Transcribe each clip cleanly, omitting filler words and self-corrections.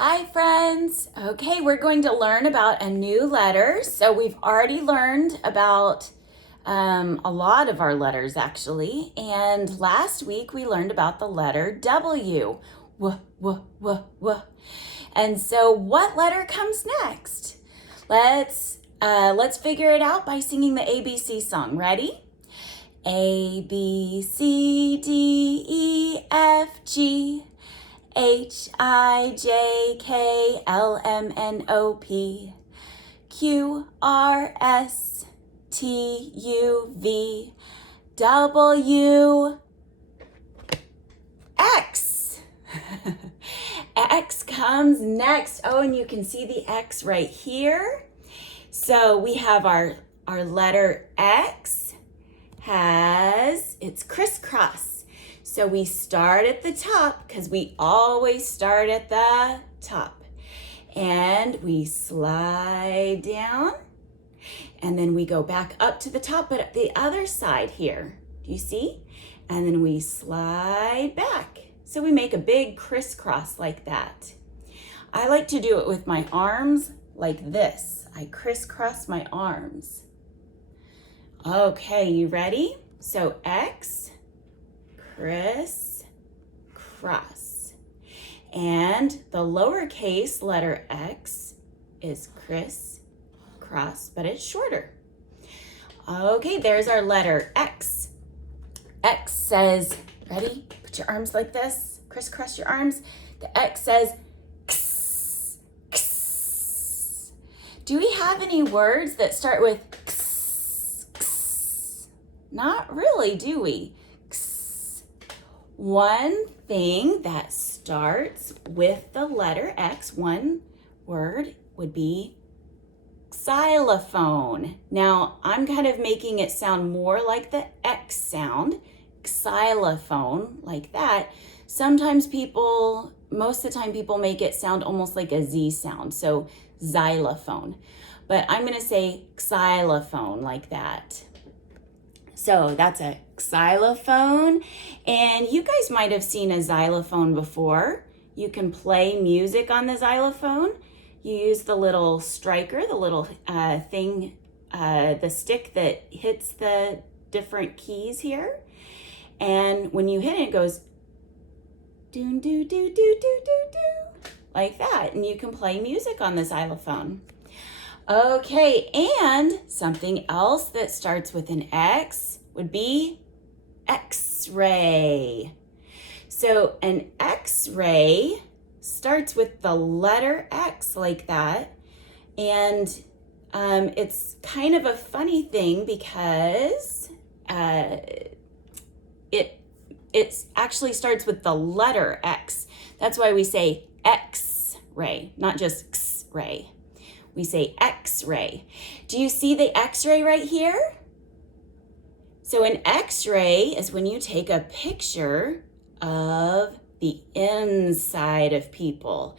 Hi friends. Okay, we're going to learn about a new letter. So we've already learned about a lot of our letters actually. And last week we learned about the letter W. W, w, w, w. And so what letter comes next? Let's figure it out by singing the ABC song. Ready? A, B, C, D, E, F, G, H, I, J, K, L, M, N, O, P, Q, R, S, T, U, V, W, X. X comes next. Oh, and you can see the X right here. So we have our letter X it's crisscross. So we start at the top because we always start at the top. And we slide down. And then we go back up to the top, but at the other side here. Do you see? And then we slide back. So we make a big crisscross like that. I like to do it with my arms like this. I crisscross my arms. Okay, you ready? So X, criss, cross. And the lowercase letter X is criss, cross, but it's shorter. Okay, there's our letter X. X says, ready? Put your arms like this, crisscross your arms. The X says, x, x. Do we have any words that start with x? Not really, do we? One thing that starts with the letter X, one word would be xylophone. Now, I'm kind of making it sound more like the X sound, xylophone, like that. Sometimes most of the time people make it sound almost like a Z sound, so xylophone. But I'm gonna say xylophone like that. So that's a xylophone, and you guys might have seen a xylophone before. You can play music on the xylophone. You use the little striker, the little thing, the stick that hits the different keys here. And when you hit it, it goes doo doo doo doo doo doo doo, like that. And you can play music on the xylophone. Okay, and something else that starts with an X would be Xray. So an Xray starts with the letter X like that. And it's kind of a funny thing because it actually starts with the letter X. That's why we say Xray, not just Xray. We say Xray. Do you see the X-ray right here? So an X-ray is when you take a picture of the inside of people.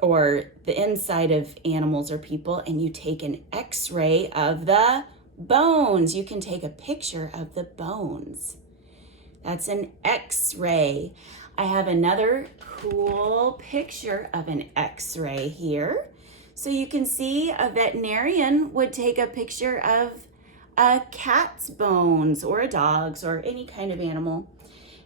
Or the inside of animals or people, and you take an X-ray of the bones. You can take a picture of the bones. That's an X-ray. I have another cool picture of an X-ray here. So you can see a veterinarian would take a picture of a cat's bones or a dog's or any kind of animal.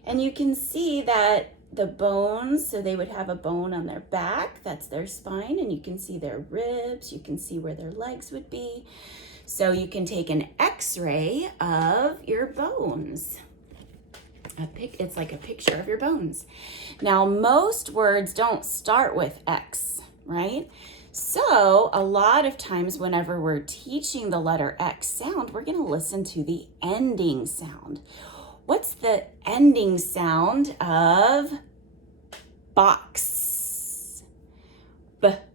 And you can see that the bones, so they would have a bone on their back, that's their spine, and you can see their ribs, you can see where their legs would be. So you can take an X-ray of your bones. It's like a picture of your bones. Now, most words don't start with X, right? So a lot of times whenever we're teaching the letter X sound, we're going to listen to the ending sound. What's the ending sound of box? B-ox.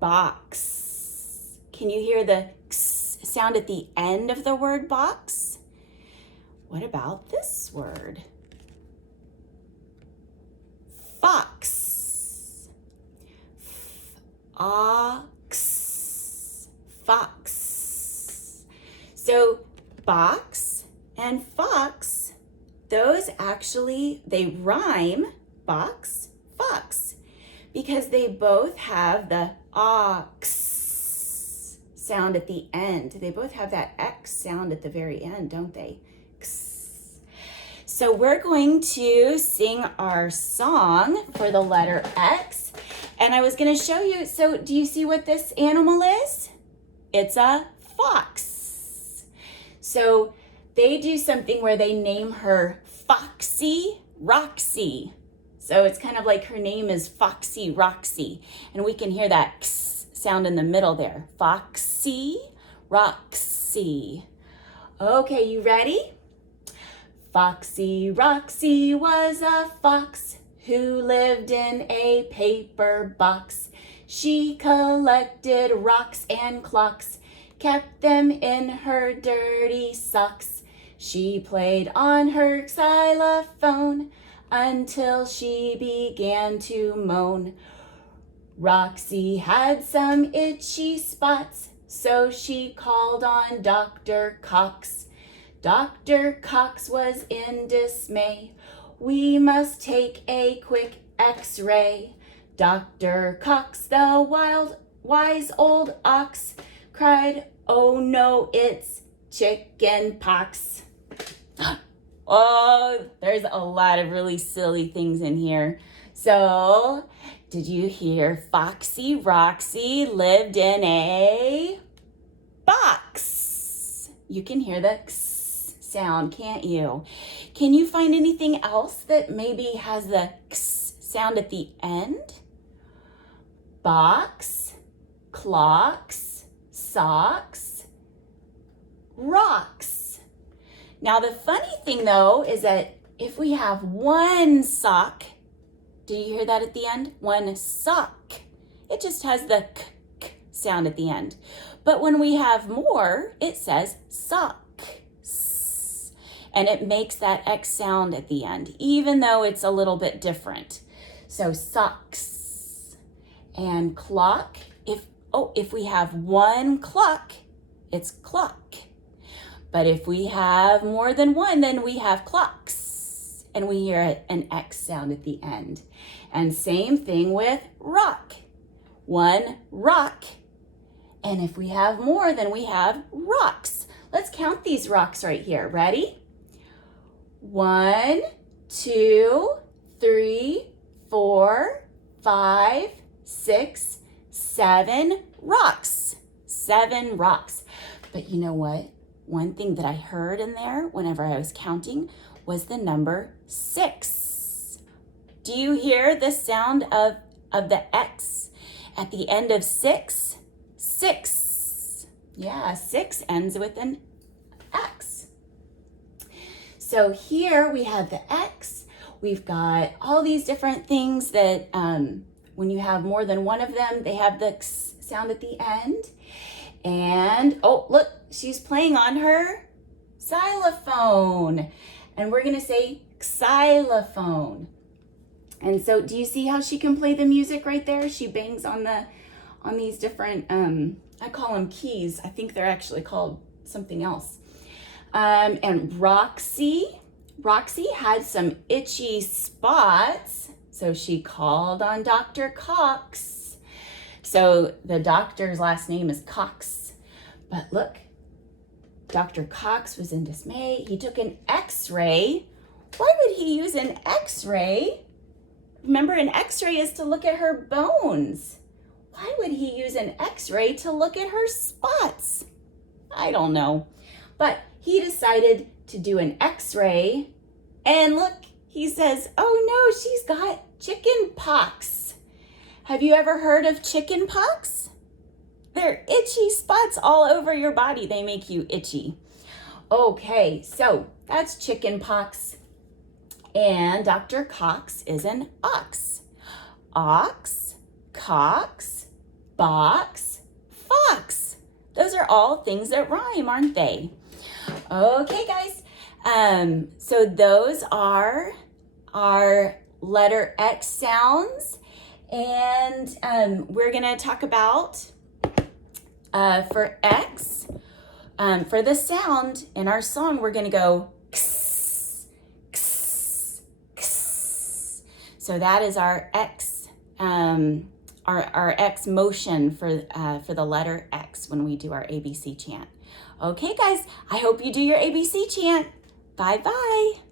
Box. Can you hear the x sound at the end of the word box? What about this word? Fox. Ox, fox. So box and fox, those actually, they rhyme, box, fox, because they both have the ox sound at the end. They both have that X sound at the very end, don't they? X. So we're going to sing our song for the letter X. And I was going to show you, so do you see what this animal is? It's a fox. So they do something where they name her Foxy Roxy. So it's kind of like her name is Foxy Roxy. And we can hear that X sound in the middle there. Foxy Roxy. Okay, you ready? Foxy Roxy was a fox who lived in a paper box. She collected rocks and clocks, kept them in her dirty socks. She played on her xylophone until she began to moan. Roxy had some itchy spots, so she called on Dr. Cox. Dr. Cox was in dismay. We must take a quick X-ray. Dr. Cox, the wise old ox, cried, "Oh no, it's chicken pox." Oh, there's a lot of really silly things in here. So, did you hear Foxy Roxy lived in a box? You can hear the X sound, can't you? Can you find anything else that maybe has the X sound at the end? Box, clocks, socks, rocks. Now the funny thing though is that if we have one sock, do you hear that at the end? One sock. It just has the k sound at the end. But when we have more, it says sock. And it makes that X sound at the end, even though it's a little bit different. So socks and clock. If we have one clock, it's clock. But if we have more than one, then we have clocks. And we hear an X sound at the end. And same thing with rock. One rock. And if we have more, then we have rocks. Let's count these rocks right here. Ready? 1, 2, 3, 4, 5, 6, 7 rocks. 7 rocks. But you know what? One thing that I heard in there whenever I was counting was the number 6. Do you hear the sound of the X at the end of 6? 6. Yeah, 6 ends with an X. So here we have the X. We've got all these different things that when you have more than one of them, they have the X sound at the end. And, oh, look, she's playing on her xylophone. And we're going to say xylophone. And so do you see how she can play the music right there? She bangs on these different, I call them keys. I think they're actually called something else. And Roxy had some itchy spots, so she called on Dr. Cox. So the doctor's last name is Cox. But look, Dr. Cox was in dismay. He took an X-ray. Why would he use an X-ray? Remember, an X-ray is to look at her bones. Why would he use an X-ray to look at her spots? I don't know. But he decided to do an X-ray, and look, he says, "Oh no, she's got chicken pox." Have you ever heard of chicken pox? They're itchy spots all over your body. They make you itchy. Okay, so that's chicken pox. And Dr. Cox is an ox. Ox, cox, box, fox. Those are all things that rhyme, aren't they? Okay, guys. So those are our letter X sounds. And we're going to talk about, for X, for the sound in our song, we're going to go x, x, x. So that is our X, our X motion for the letter X when we do our ABC chant. Okay, guys, I hope you do your ABC chant. Bye-bye.